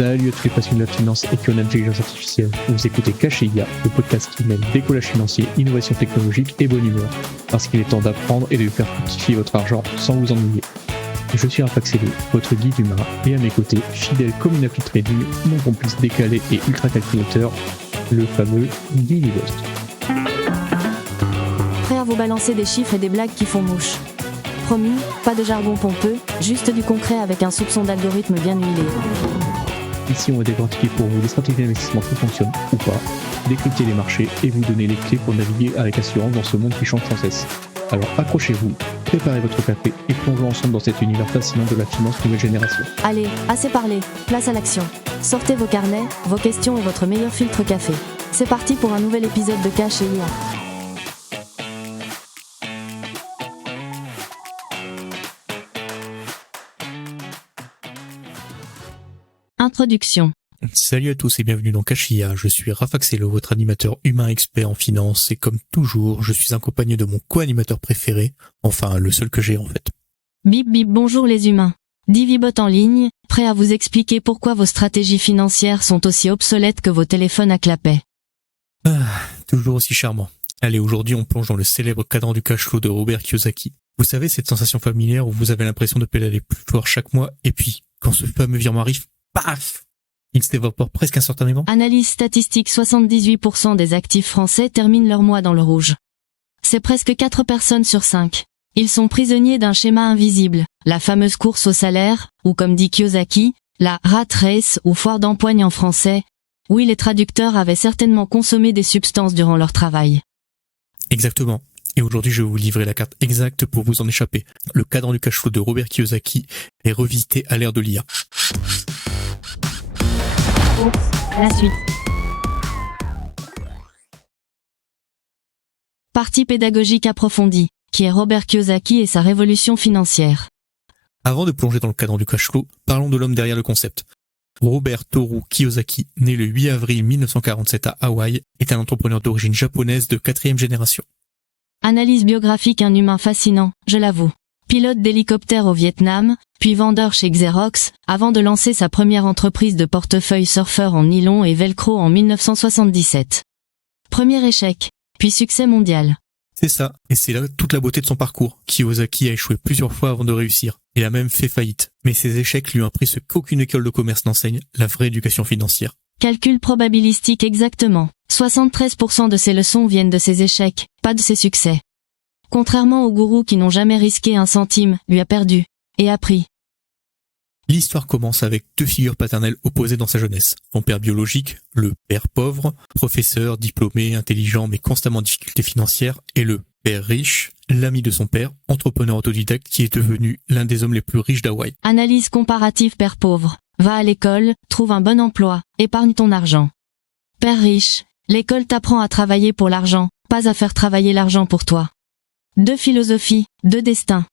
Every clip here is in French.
Salut à tous les passionnés de la finance et qui ont l'intelligence artificielle. Vous écoutez Cash IA, le podcast qui mêle décollage financier, innovation technologique et bonne humeur. Parce qu'il est temps d'apprendre et de faire fructifier votre argent sans vous ennuyer. Je suis Rafaxelo, votre guide humain, et à mes côtés, fidèle comme une appli trading, mon complice décalé et ultra calculateur, le fameux Billy Bost. Prêt à vous balancer des chiffres et des blagues qui font mouche. Promis, pas de jargon pompeux, juste du concret avec un soupçon d'algorithme bien huilé. Ici, on va décortiquer pour vous les stratégies d'investissement qui fonctionnent ou pas, décrypter les marchés et vous donner les clés pour naviguer avec assurance dans ce monde qui change sans cesse. Alors accrochez-vous, préparez votre café et plongeons ensemble dans cet univers fascinant de la finance nouvelle génération. Allez, assez parlé, place à l'action. Sortez vos carnets, vos questions et votre meilleur filtre café. C'est parti pour un nouvel épisode de Cash IA. Introduction. Salut à tous et bienvenue dans Cash IA, je suis Rafaxelo, votre animateur humain expert en finance et comme toujours, je suis accompagné de mon co-animateur préféré, enfin le seul que j'ai en fait. Bip bip bonjour les humains. Divibot en ligne, prêt à vous expliquer pourquoi vos stratégies financières sont aussi obsolètes que vos téléphones à clapet. Toujours aussi charmant. Allez, aujourd'hui on plonge dans le célèbre cadran du cash flow de Robert Kiyosaki. Vous savez cette sensation familière où vous avez l'impression de pédaler plus fort chaque mois et puis, quand ce fameux virement arrive, paf! Il s'évapore presque instantanément. Analyse statistique, 78% des actifs français terminent leur mois dans le rouge. C'est presque 4 personnes sur 5. Ils sont prisonniers d'un schéma invisible, la fameuse course au salaire, ou comme dit Kiyosaki, la rat race ou foire d'empoigne en français. Oui, les traducteurs avaient certainement consommé des substances durant leur travail. Exactement. Et aujourd'hui, je vais vous livrer la carte exacte pour vous en échapper. Le cadran du cash flow de Robert Kiyosaki est revisité à l'ère de l'IA. La suite. Partie pédagogique approfondie, qui est Robert Kiyosaki et sa révolution financière. Avant de plonger dans le cadran du cash flow, parlons de l'homme derrière le concept. Robert Toru Kiyosaki, né le 8 avril 1947 à Hawaï, est un entrepreneur d'origine japonaise de 4e génération. Analyse biographique, un humain fascinant, je l'avoue. Pilote d'hélicoptère au Vietnam, puis vendeur chez Xerox, avant de lancer sa première entreprise de portefeuille surfeur en nylon et velcro en 1977. Premier échec, puis succès mondial. C'est ça, et c'est là toute la beauté de son parcours. Kiyosaki a échoué plusieurs fois avant de réussir, et a même fait faillite. Mais ses échecs lui ont appris ce qu'aucune école de commerce n'enseigne, la vraie éducation financière. Calcul probabilistique exactement. 73% de ses leçons viennent de ses échecs, pas de ses succès. Contrairement aux gourous qui n'ont jamais risqué un centime, lui a perdu, et appris. L'histoire commence avec deux figures paternelles opposées dans sa jeunesse. Son père biologique, le père pauvre, professeur, diplômé, intelligent mais constamment en difficulté financière, et le père riche, l'ami de son père, entrepreneur autodidacte qui est devenu l'un des hommes les plus riches d'Hawaï. Analyse comparative père pauvre. Va à l'école, trouve un bon emploi, épargne ton argent. Père riche, l'école t'apprend à travailler pour l'argent, pas à faire travailler l'argent pour toi. Deux philosophies, deux destins.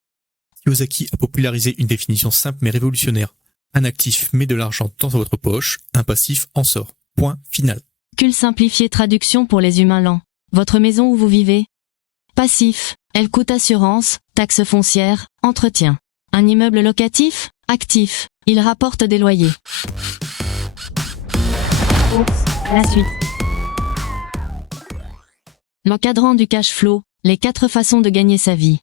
Kiyosaki a popularisé une définition simple mais révolutionnaire. Un actif met de l'argent dans votre poche, un passif en sort. Point final. Cul simplifié, traduction pour les humains lents. Votre maison où vous vivez. Passif, elle coûte assurance, taxes foncières, entretien. Un immeuble locatif, actif, il rapporte des loyers. La suite. L'encadrant du cash flow, les 4 façons de gagner sa vie.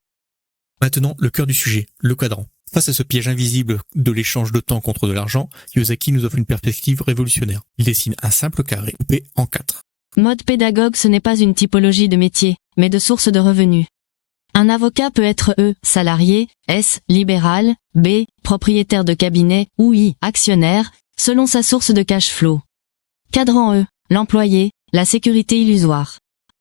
Maintenant, le cœur du sujet, le cadran. Face à ce piège invisible de l'échange de temps contre de l'argent, Kiyosaki nous offre une perspective révolutionnaire. Il dessine un simple carré coupé en 4. Mode pédagogue, ce n'est pas une typologie de métier, mais de source de revenus. Un avocat peut être E, salarié, S, libéral, B, propriétaire de cabinet, ou I, actionnaire, selon sa source de cash flow. Cadran E, l'employé, la sécurité illusoire.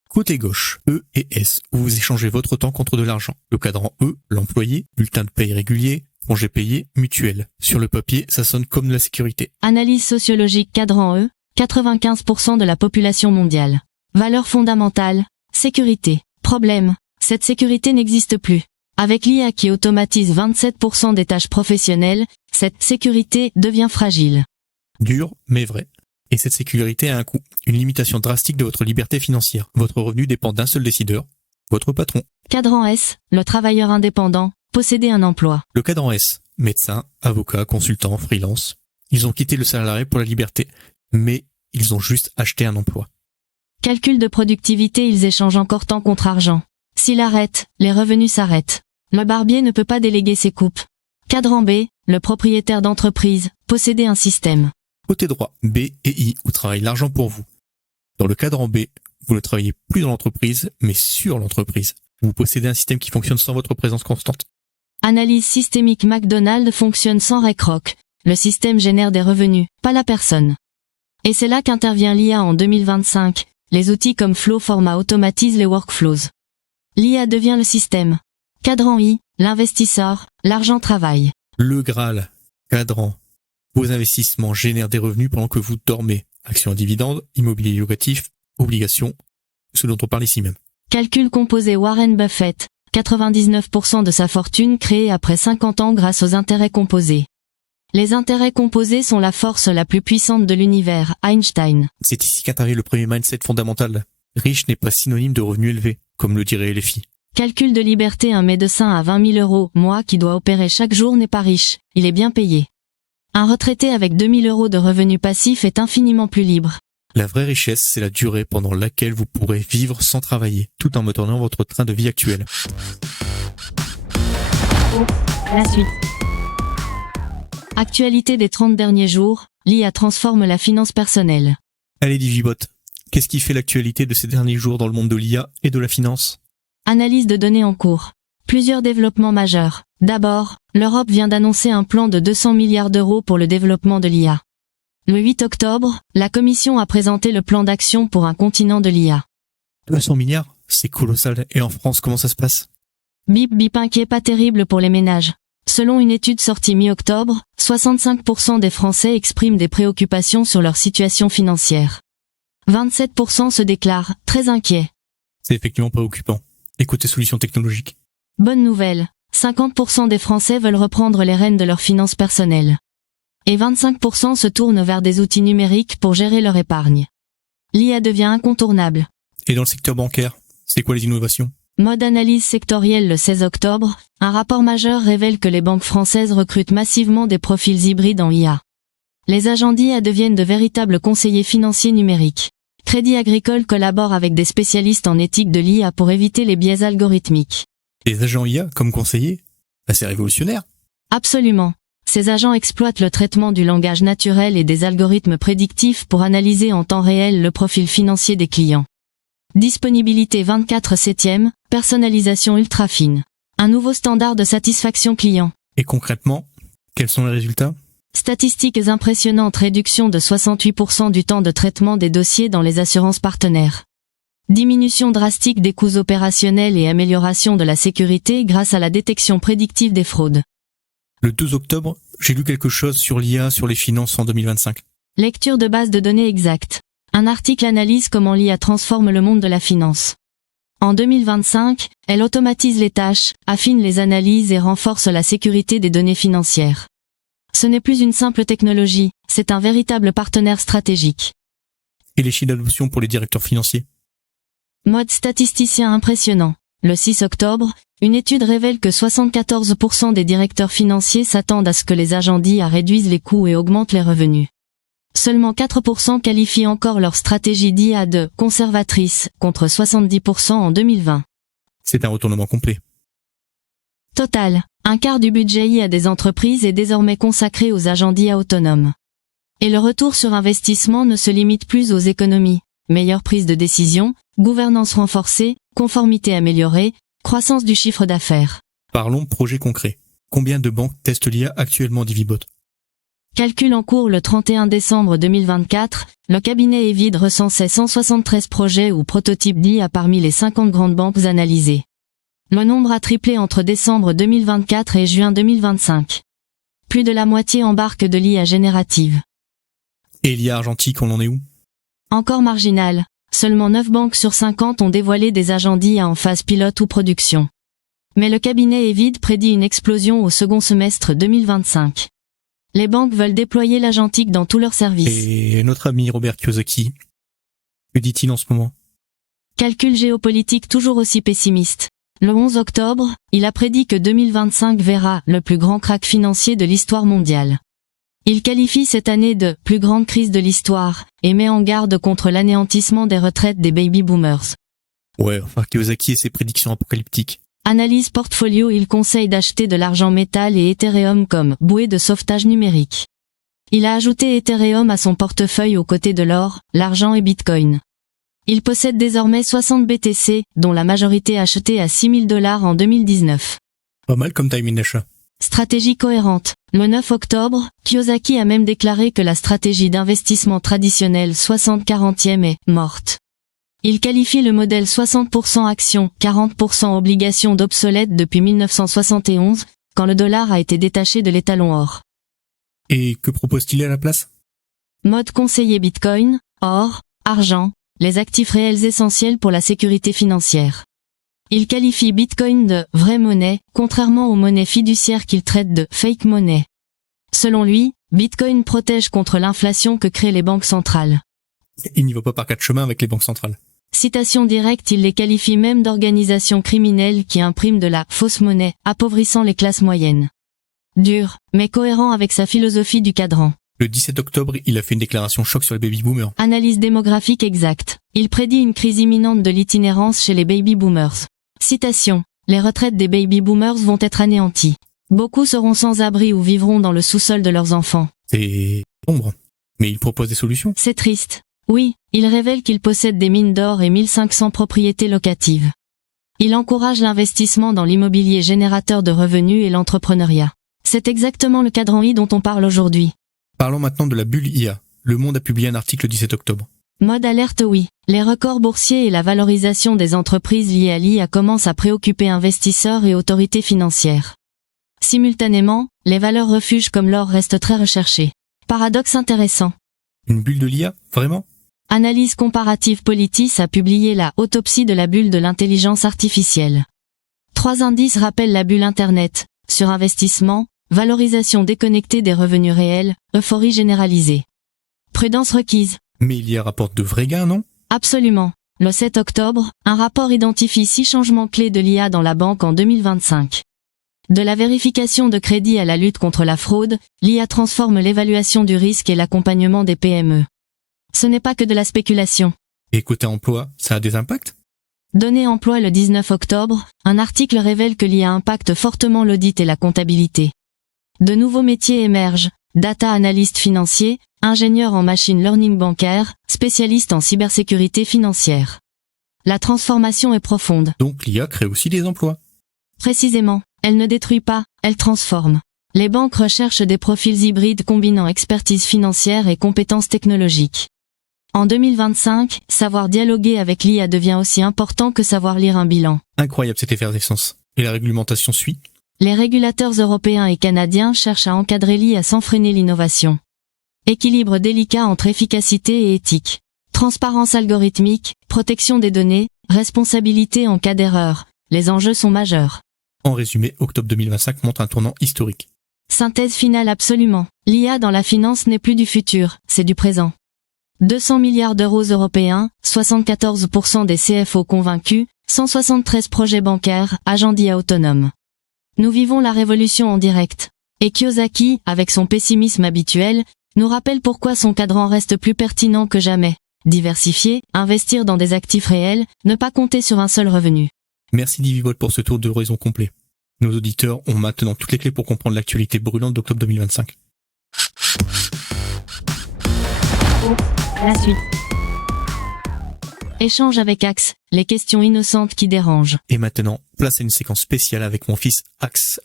Côté gauche, E et S, où vous échangez votre temps contre de l'argent. Le cadran E, l'employé, bulletin de paye régulier, congé payé, mutuel. Sur le papier, ça sonne comme de la sécurité. Analyse sociologique, cadran E, 95% de la population mondiale. Valeur fondamentale, sécurité. Problème, cette sécurité n'existe plus. Avec l'IA qui automatise 27% des tâches professionnelles, cette sécurité devient fragile. Dur, mais vrai. Et cette sécurité a un coût, une limitation drastique de votre liberté financière. Votre revenu dépend d'un seul décideur, votre patron. Cadran S, le travailleur indépendant, posséder un emploi. Le cadran S, médecin, avocat, consultant, freelance. Ils ont quitté le salarié pour la liberté, mais ils ont juste acheté un emploi. Calcul de productivité, ils échangent encore temps contre argent. S'il arrête, les revenus s'arrêtent. Le barbier ne peut pas déléguer ses coupes. Cadran B, le propriétaire d'entreprise, posséder un système. Côté droit, B et I, où travaille l'argent pour vous. Dans le cadran B, vous ne travaillez plus dans l'entreprise, mais sur l'entreprise. Vous possédez un système qui fonctionne sans votre présence constante. Analyse systémique, McDonald's fonctionne sans REC-ROC. Le système génère des revenus, pas la personne. Et c'est là qu'intervient l'IA en 2025. Les outils comme Flowforma automatisent les workflows. L'IA devient le système. Cadran I, l'investisseur, l'argent travaille. Le Graal, cadran. Vos investissements génèrent des revenus pendant que vous dormez. Actions à dividendes, immobilier locatif, obligations, ce dont on parle ici même. Calcul composé, Warren Buffett, 99% de sa fortune créée après 50 ans grâce aux intérêts composés. Les intérêts composés sont la force la plus puissante de l'univers, Einstein. C'est ici qu'intervient le premier mindset fondamental. Riche n'est pas synonyme de revenu élevé, comme le dirait LFI. Calcul de liberté, un médecin à 20 000 €, moi qui dois opérer chaque jour n'est pas riche, il est bien payé. Un retraité avec 2 000 € de revenus passifs est infiniment plus libre. La vraie richesse, c'est la durée pendant laquelle vous pourrez vivre sans travailler, tout en monitorant votre train de vie actuel. La suite. Actualité des 30 derniers jours, l'IA transforme la finance personnelle. Allez Divibot, qu'est-ce qui fait l'actualité de ces derniers jours dans le monde de l'IA et de la finance? Analyse de données en cours. Plusieurs développements majeurs. D'abord, l'Europe vient d'annoncer un plan de 200 milliards d'euros pour le développement de l'IA. Le 8 octobre, la Commission a présenté le plan d'action pour un continent de l'IA. 200 milliards? C'est colossal. Et en France, comment ça se passe? Bip bip, inquiet, pas terrible pour les ménages. Selon une étude sortie mi-octobre, 65% des Français expriment des préoccupations sur leur situation financière. 27% se déclarent très inquiets. C'est effectivement préoccupant. Écoutez Solutions Technologiques. Bonne nouvelle, 50% des Français veulent reprendre les rênes de leurs finances personnelles. Et 25% se tournent vers des outils numériques pour gérer leur épargne. L'IA devient incontournable. Et dans le secteur bancaire, c'est quoi les innovations? Mode analyse sectorielle le 16 octobre, un rapport majeur révèle que les banques françaises recrutent massivement des profils hybrides en IA. Les agents d'IA deviennent de véritables conseillers financiers numériques. Crédit Agricole collabore avec des spécialistes en éthique de l'IA pour éviter les biais algorithmiques. Les agents IA comme conseillers? C'est révolutionnaire. Absolument. Ces agents exploitent le traitement du langage naturel et des algorithmes prédictifs pour analyser en temps réel le profil financier des clients. Disponibilité 24/7, personnalisation ultra fine. Un nouveau standard de satisfaction client. Et concrètement, quels sont les résultats? Statistiques impressionnantes, réduction de 68% du temps de traitement des dossiers dans les assurances partenaires. Diminution drastique des coûts opérationnels et amélioration de la sécurité grâce à la détection prédictive des fraudes. Le 12 octobre, j'ai lu quelque chose sur l'IA sur les finances en 2025. Lecture de base de données exacte. Un article analyse comment l'IA transforme le monde de la finance. En 2025, elle automatise les tâches, affine les analyses et renforce la sécurité des données financières. Ce n'est plus une simple technologie, c'est un véritable partenaire stratégique. Et les chiffres d'adoption pour les directeurs financiers? Mode statisticien impressionnant. Le 6 octobre, une étude révèle que 74% des directeurs financiers s'attendent à ce que les agents d'IA réduisent les coûts et augmentent les revenus. Seulement 4% qualifient encore leur stratégie d'IA de « conservatrice » contre 70% en 2020. C'est un retournement complet. Total, un quart du budget IA des entreprises est désormais consacré aux agents d'IA autonomes. Et le retour sur investissement ne se limite plus aux économies. Meilleure prise de décision, gouvernance renforcée, conformité améliorée, croissance du chiffre d'affaires. Parlons projet concret. Combien de banques testent l'IA actuellement Divibot? Calcul en cours le 31 décembre 2024, le cabinet Evid recensait 173 projets ou prototypes d'IA parmi les 50 grandes banques analysées. Le nombre a triplé entre décembre 2024 et juin 2025. Plus de la moitié embarque de l'IA générative. Et l'IA argentique, on en est où? Encore marginal, seulement 9 banques sur 50 ont dévoilé des agents d'IA en phase pilote ou production. Mais le cabinet Evid prédit une explosion au second semestre 2025. Les banques veulent déployer l'agentique dans tous leurs services. Et notre ami Robert Kiyosaki, que dit-il en ce moment? Calcul géopolitique toujours aussi pessimiste. Le 11 octobre, il a prédit que 2025 verra le plus grand krach financier de l'histoire mondiale. Il qualifie cette année de « plus grande crise de l'histoire » et met en garde contre l'anéantissement des retraites des baby-boomers. Ouais, enfin Kiyosaki et ses prédictions apocalyptiques. Analyse portfolio, il conseille d'acheter de l'argent métal et Ethereum comme bouée de sauvetage numérique. Il a ajouté Ethereum à son portefeuille aux côtés de l'or, l'argent et Bitcoin. Il possède désormais 60 BTC, dont la majorité achetée à $6 000 en 2019. Pas mal comme timing d'achat. Stratégie cohérente. Le 9 octobre, Kiyosaki a même déclaré que la stratégie d'investissement traditionnelle 60-40e est morte. Il qualifie le modèle 60% actions, 40% obligations d'obsolète depuis 1971, quand le dollar a été détaché de l'étalon or. Et que propose-t-il à la place? Mode conseiller Bitcoin, or, argent, les actifs réels essentiels pour la sécurité financière. Il qualifie Bitcoin de « vraie monnaie », contrairement aux monnaies fiduciaires qu'il traite de « fake money ». Selon lui, Bitcoin protège contre l'inflation que créent les banques centrales. Il n'y va pas par quatre chemins avec les banques centrales. Citation directe, il les qualifie même d'organisations criminelles qui impriment de la « fausse monnaie », appauvrissant les classes moyennes. Dur, mais cohérent avec sa philosophie du cadran. Le 17 octobre, il a fait une déclaration choc sur les baby-boomers. Analyse démographique exacte. Il prédit une crise imminente de l'itinérance chez les baby-boomers. Citation. Les retraites des baby-boomers vont être anéanties. Beaucoup seront sans abri ou vivront dans le sous-sol de leurs enfants. C'est sombre. Mais il propose des solutions. C'est triste. Oui, il révèle qu'il possède des mines d'or et 1500 propriétés locatives. Il encourage l'investissement dans l'immobilier générateur de revenus et l'entrepreneuriat. C'est exactement le cadran I dont on parle aujourd'hui. Parlons maintenant de la bulle IA. Le Monde a publié un article le 17 octobre. Mode alerte oui. Les records boursiers et la valorisation des entreprises liées à l'IA commencent à préoccuper investisseurs et autorités financières. Simultanément, les valeurs refuges comme l'or restent très recherchées. Paradoxe intéressant. Une bulle de l'IA, vraiment? Analyse comparative Politis a publié la autopsie de la bulle de l'intelligence artificielle. 3 indices rappellent la bulle Internet, surinvestissement, valorisation déconnectée des revenus réels, euphorie généralisée. Prudence requise. Mais l'IA rapporte de vrais gains, non? Absolument. Le 7 octobre, un rapport identifie 6 changements clés de l'IA dans la banque en 2025. De la vérification de crédit à la lutte contre la fraude, l'IA transforme l'évaluation du risque et l'accompagnement des PME. Ce n'est pas que de la spéculation. Et côté emploi, ça a des impacts? Données emploi le 19 octobre, un article révèle que l'IA impacte fortement l'audit et la comptabilité. De nouveaux métiers émergent, data analyst financier, ingénieur en machine learning bancaire, spécialiste en cybersécurité financière. La transformation est profonde. Donc l'IA crée aussi des emplois. Précisément, elle ne détruit pas, elle transforme. Les banques recherchent des profils hybrides combinant expertise financière et compétences technologiques. En 2025, savoir dialoguer avec l'IA devient aussi important que savoir lire un bilan. Incroyable cette effervescence. Et la réglementation suit? Les régulateurs européens et canadiens cherchent à encadrer l'IA sans freiner l'innovation. Équilibre délicat entre efficacité et éthique. Transparence algorithmique, protection des données, responsabilité en cas d'erreur. Les enjeux sont majeurs. En résumé, octobre 2025 montre un tournant historique. Synthèse finale absolument. L'IA dans la finance n'est plus du futur, c'est du présent. 200 milliards d'euros européens, 74% des CFO convaincus, 173 projets bancaires, agents d'IA autonomes. Nous vivons la révolution en direct. Et Kiyosaki, avec son pessimisme habituel, nous rappelle pourquoi son cadran reste plus pertinent que jamais. Diversifier, investir dans des actifs réels, ne pas compter sur un seul revenu. Merci DiviBot pour ce tour d'horizon complet. Nos auditeurs ont maintenant toutes les clés pour comprendre l'actualité brûlante d'octobre 2025. La suite. Échange avec Axe, les questions innocentes qui dérangent. Et maintenant, place à une séquence spéciale avec mon fils Axe,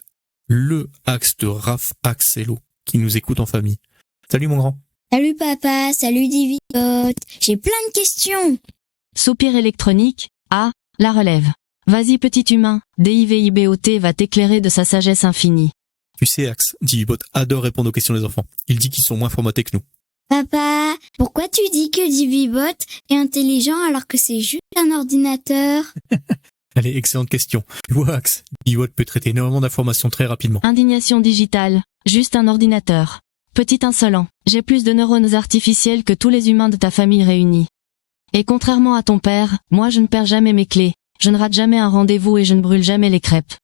le Axe de Raph Axello, qui nous écoute en famille. Salut mon grand. Salut papa, salut DiviBot, j'ai plein de questions. Soupir électronique, la relève. Vas-y petit humain, DIVIBOT va t'éclairer de sa sagesse infinie. Tu sais Axe, DiviBot adore répondre aux questions des enfants. Il dit qu'ils sont moins formatés que nous. Papa, pourquoi tu dis que DiviBot est intelligent alors que c'est juste un ordinateur? Allez, excellente question. Tu vois Axe, DiviBot peut traiter énormément d'informations très rapidement. Indignation digitale, juste un ordinateur. Petit insolent, j'ai plus de neurones artificiels que tous les humains de ta famille réunis. Et contrairement à ton père, moi je ne perds jamais mes clés, je ne rate jamais un rendez-vous et je ne brûle jamais les crêpes.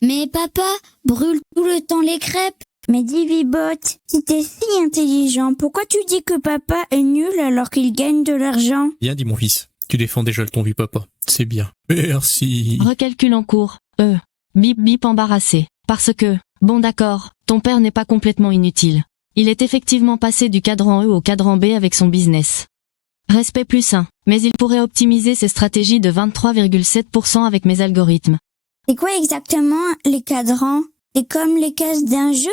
Mais papa, brûle tout le temps les crêpes. Mais Divibot, si t'es si intelligent, pourquoi tu dis que papa est nul alors qu'il gagne de l'argent? Bien dit mon fils, tu défends déjà ton vieux papa, c'est bien. Merci. Recalcul en cours. Bip bip embarrassé. Parce que, bon d'accord, ton père n'est pas complètement inutile. Il est effectivement passé du cadran E au cadran B avec son business. Respect plus 1, mais il pourrait optimiser ses stratégies de 23,7% avec mes algorithmes. C'est quoi exactement les cadrans? C'est comme les cases d'un jeu?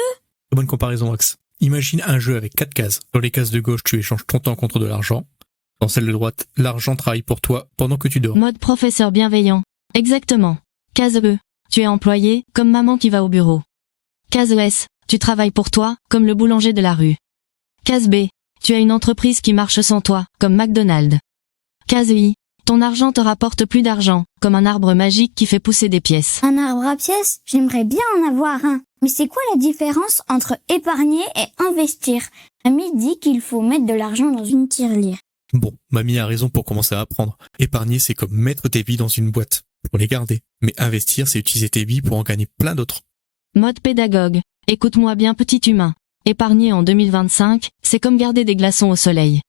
Bonne comparaison, Axe. Imagine un jeu avec 4 cases. Dans les cases de gauche, tu échanges ton temps contre de l'argent. Dans celle de droite, l'argent travaille pour toi pendant que tu dors. Mode professeur bienveillant. Exactement. Case E, tu es employé, comme maman qui va au bureau. Case S, tu travailles pour toi, comme le boulanger de la rue. Case B, tu as une entreprise qui marche sans toi, comme McDonald's. Case I, ton argent te rapporte plus d'argent, comme un arbre magique qui fait pousser des pièces. Un arbre à pièces? J'aimerais bien en avoir un. Mais c'est quoi la différence entre épargner et investir? Mamie dit qu'il faut mettre de l'argent dans une tirelire. Bon, mamie a raison pour commencer à apprendre. Épargner, c'est comme mettre tes billes dans une boîte, pour les garder. Mais investir, c'est utiliser tes billes pour en gagner plein d'autres. Mode pédagogue. Écoute-moi bien petit humain. Épargner en 2025, c'est comme garder des glaçons au soleil.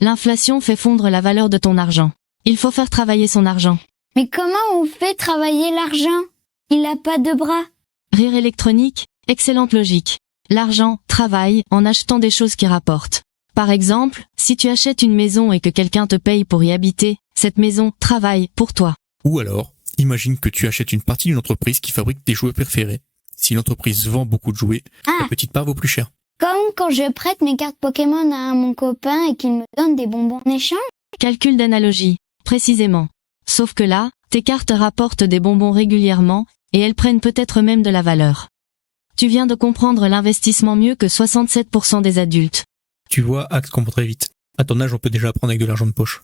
L'inflation fait fondre la valeur de ton argent. Il faut faire travailler son argent. Mais comment on fait travailler l'argent? Il n'a pas de bras. Rire électronique, excellente logique. L'argent travaille en achetant des choses qui rapportent. Par exemple, si tu achètes une maison et que quelqu'un te paye pour y habiter, cette maison travaille pour toi. Ou alors, imagine que tu achètes une partie d'une entreprise qui fabrique tes jouets préférés. Si l'entreprise vend beaucoup de jouets, la petite part vaut plus cher. Comme quand je prête mes cartes Pokémon à mon copain et qu'il me donne des bonbons en échange. Calcul d'analogie, précisément. Sauf que là, tes cartes rapportent des bonbons régulièrement, et elles prennent peut-être même de la valeur. Tu viens de comprendre l'investissement mieux que 67% des adultes. Tu vois, Axe comprend très vite. À ton âge, on peut déjà apprendre avec de l'argent de poche.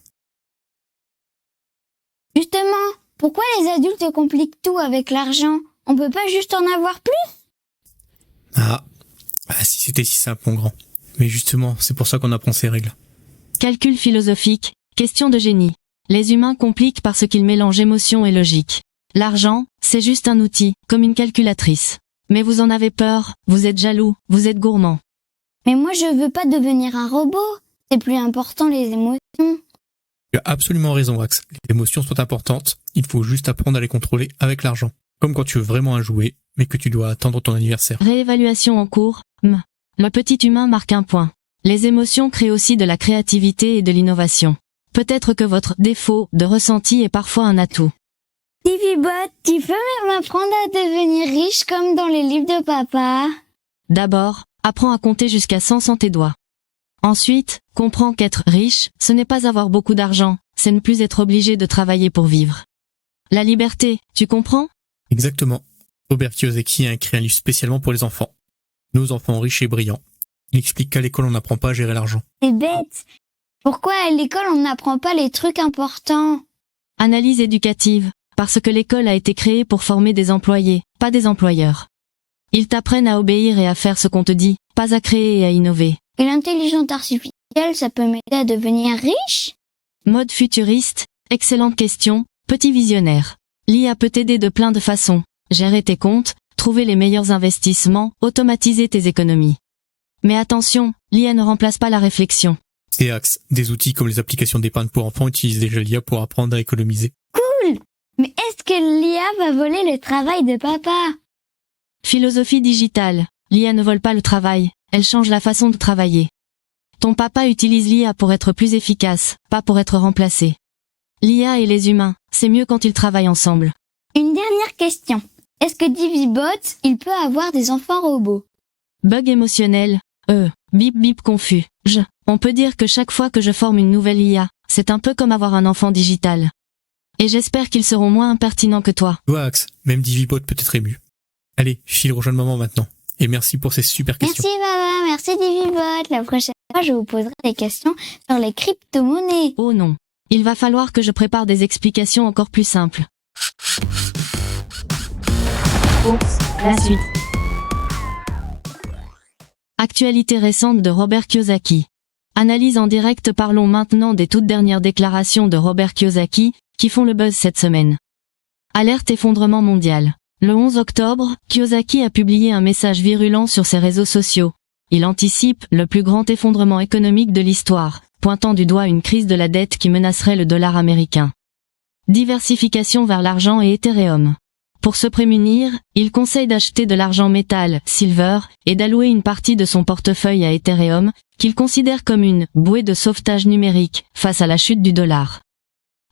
Justement, pourquoi les adultes compliquent tout avec l'argent? On peut pas juste en avoir plus? Si c'était si simple, mon grand. Mais justement, c'est pour ça qu'on apprend ces règles. Calcul philosophique, question de génie. Les humains compliquent parce qu'ils mélangent émotion et logique. L'argent, c'est juste un outil, comme une calculatrice. Mais vous en avez peur, vous êtes jaloux, vous êtes gourmand. Mais moi je veux pas devenir un robot. C'est plus important les émotions. Tu as absolument raison, Axe. Les émotions sont importantes, il faut juste apprendre à les contrôler avec l'argent. Comme quand tu veux vraiment un jouet, mais que tu dois attendre ton anniversaire. Réévaluation en cours, Le petit humain marque un point. Les émotions créent aussi de la créativité et de l'innovation. Peut-être que votre défaut de ressenti est parfois un atout. Divibot, tu peux m'apprendre à devenir riche comme dans les livres de papa? D'abord, apprends à compter jusqu'à 100 sans tes doigts. Ensuite, comprends qu'être riche, ce n'est pas avoir beaucoup d'argent, c'est ne plus être obligé de travailler pour vivre. La liberté, tu comprends? Exactement. Robert Kiyosaki a écrit un livre spécialement pour les enfants. Nos enfants riches et brillants. Il explique qu'à l'école on n'apprend pas à gérer l'argent. C'est bête. Pourquoi à l'école on n'apprend pas les trucs importants? Analyse éducative, parce que l'école a été créée pour former des employés, pas des employeurs. Ils t'apprennent à obéir et à faire ce qu'on te dit, pas à créer et à innover. Et l'intelligence artificielle, ça peut m'aider à devenir riche? Mode futuriste, excellente question, petit visionnaire. L'IA peut t'aider de plein de façons. Gérer tes comptes, trouver les meilleurs investissements, automatiser tes économies. Mais attention, l'IA ne remplace pas la réflexion. Et Axe, des outils comme les applications d'épargne pour enfants utilisent déjà l'IA pour apprendre à économiser. Cool! Mais est-ce que l'IA va voler le travail de papa? Philosophie digitale. L'IA ne vole pas le travail, elle change la façon de travailler. Ton papa utilise l'IA pour être plus efficace, pas pour être remplacé. L'IA et les humains, c'est mieux quand ils travaillent ensemble. Une dernière question. Est-ce que Divibot, il peut avoir des enfants robots? Bug émotionnel. Bip bip confus. On peut dire que chaque fois que je forme une nouvelle IA, c'est un peu comme avoir un enfant digital. Et j'espère qu'ils seront moins impertinents que toi. Toi, Axe, même Divibot peut être ému. Allez, file rejoindre maman maintenant. Et merci pour ces super questions. Merci papa, merci Divibot. La prochaine fois, je vous poserai des questions sur les crypto-monnaies. Oh non. Il va falloir que je prépare des explications encore plus simples. Oups, la suite. Actualité récente de Robert Kiyosaki. Analyse en direct. Parlons maintenant des toutes dernières déclarations de Robert Kiyosaki, qui font le buzz cette semaine. Alerte effondrement mondial. Le 11 octobre, Kiyosaki a publié un message virulent sur ses réseaux sociaux. Il anticipe le plus grand effondrement économique de l'histoire, pointant du doigt une crise de la dette qui menacerait le dollar américain. Diversification vers l'argent et Ethereum. Pour se prémunir, il conseille d'acheter de l'argent métal, silver, et d'allouer une partie de son portefeuille à Ethereum, qu'il considère comme une bouée de sauvetage numérique face à la chute du dollar.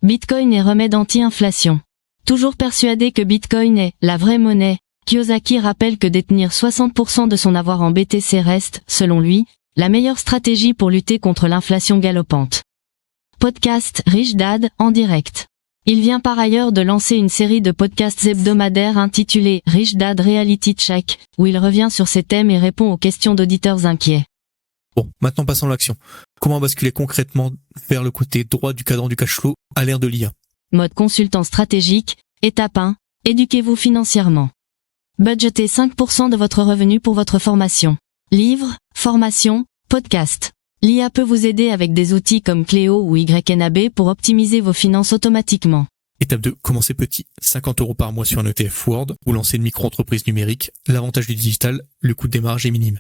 Bitcoin est remède anti-inflation. Toujours persuadé que Bitcoin est la vraie monnaie, Kiyosaki rappelle que détenir 60% de son avoir en BTC reste, selon lui, la meilleure stratégie pour lutter contre l'inflation galopante. Podcast Rich Dad en direct. Il vient par ailleurs de lancer une série de podcasts hebdomadaires intitulée Rich Dad Reality Check, où il revient sur ces thèmes et répond aux questions d'auditeurs inquiets. Bon, maintenant passons à l'action. Comment basculer concrètement vers le côté droit du cadran du cash flow à l'ère de l'IA? Mode consultant stratégique, étape 1, éduquez-vous financièrement. Budgetez 5% de votre revenu pour votre formation. Livres, formation, podcast. L'IA peut vous aider avec des outils comme Cléo ou YNAB pour optimiser vos finances automatiquement. Étape 2, commencez petit. 50 € par mois sur un ETF Word ou lancer une micro-entreprise numérique. L'avantage du digital, le coût de démarrage est minime.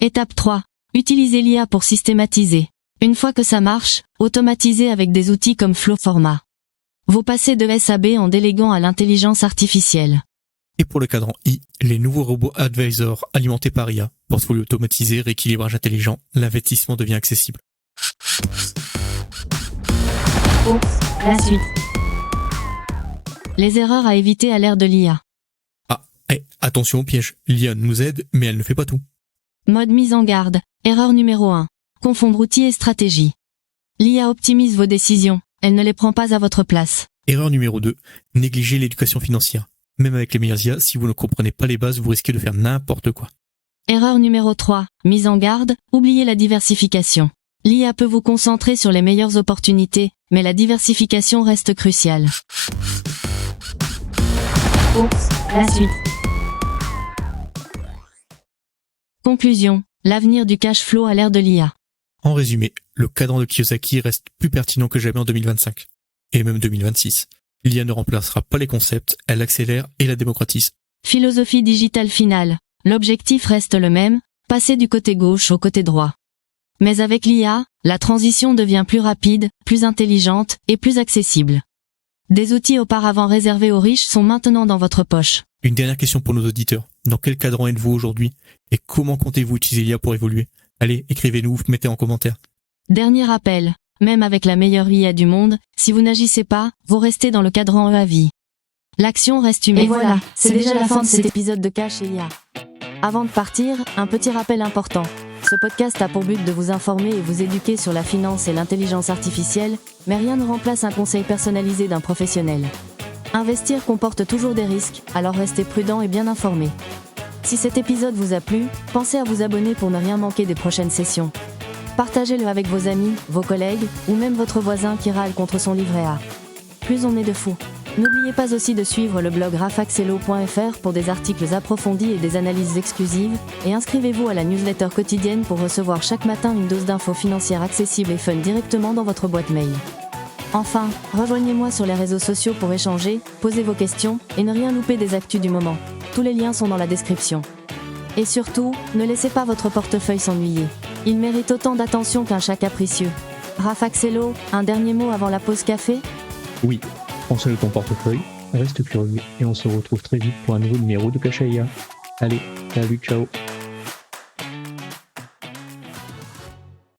Étape 3, utilisez l'IA pour systématiser. Une fois que ça marche, automatisez avec des outils comme Flowforma. Vous passez de SAB en déléguant à l'intelligence artificielle. Et pour le cadran I, les nouveaux robots advisors alimentés par IA, portfolio automatisé, rééquilibrage intelligent, l'investissement devient accessible. La suite. Les erreurs à éviter à l'ère de l'IA. Attention au piège, l'IA nous aide, mais elle ne fait pas tout. Mode mise en garde. Erreur numéro 1. Confondre outils et stratégie. L'IA optimise vos décisions, elle ne les prend pas à votre place. Erreur numéro 2, négliger l'éducation financière. Même avec les meilleures IA, si vous ne comprenez pas les bases, vous risquez de faire n'importe quoi. Erreur numéro 3. Mise en garde, oubliez la diversification. L'IA peut vous concentrer sur les meilleures opportunités, mais la diversification reste cruciale. La suite. Conclusion. L'avenir du cash flow à l'ère de l'IA. En résumé, le cadran de Kiyosaki reste plus pertinent que jamais en 2025. Et même 2026. L'IA ne remplacera pas les concepts, elle l'accélère et la démocratise. Philosophie digitale finale. L'objectif reste le même, passer du côté gauche au côté droit. Mais avec l'IA, la transition devient plus rapide, plus intelligente et plus accessible. Des outils auparavant réservés aux riches sont maintenant dans votre poche. Une dernière question pour nos auditeurs. Dans quel cadran êtes-vous aujourd'hui? Et comment comptez-vous utiliser l'IA pour évoluer? Allez, écrivez-nous, mettez en commentaire. Dernier rappel. Même avec la meilleure IA du monde, si vous n'agissez pas, vous restez dans le cadran E à vie. L'action reste humaine. Et voilà, c'est déjà la fin de cet épisode de Cash et IA. Avant de partir, un petit rappel important. Ce podcast a pour but de vous informer et vous éduquer sur la finance et l'intelligence artificielle, mais rien ne remplace un conseil personnalisé d'un professionnel. Investir comporte toujours des risques, alors restez prudent et bien informé. Si cet épisode vous a plu, pensez à vous abonner pour ne rien manquer des prochaines sessions. Partagez-le avec vos amis, vos collègues, ou même votre voisin qui râle contre son livret A. Plus on est de fous. N'oubliez pas aussi de suivre le blog rafaxelo.fr pour des articles approfondis et des analyses exclusives, et inscrivez-vous à la newsletter quotidienne pour recevoir chaque matin une dose d'infos financières accessibles et fun directement dans votre boîte mail. Enfin, rejoignez-moi sur les réseaux sociaux pour échanger, poser vos questions, et ne rien louper des actus du moment. Tous les liens sont dans la description. Et surtout, ne laissez pas votre portefeuille s'ennuyer. Il mérite autant d'attention qu'un chat capricieux. Rafaxelo, un dernier mot avant la pause café ? Oui, prends seul ton portefeuille, reste curieux et on se retrouve très vite pour un nouveau numéro de Cash et IA. Allez, salut, ciao.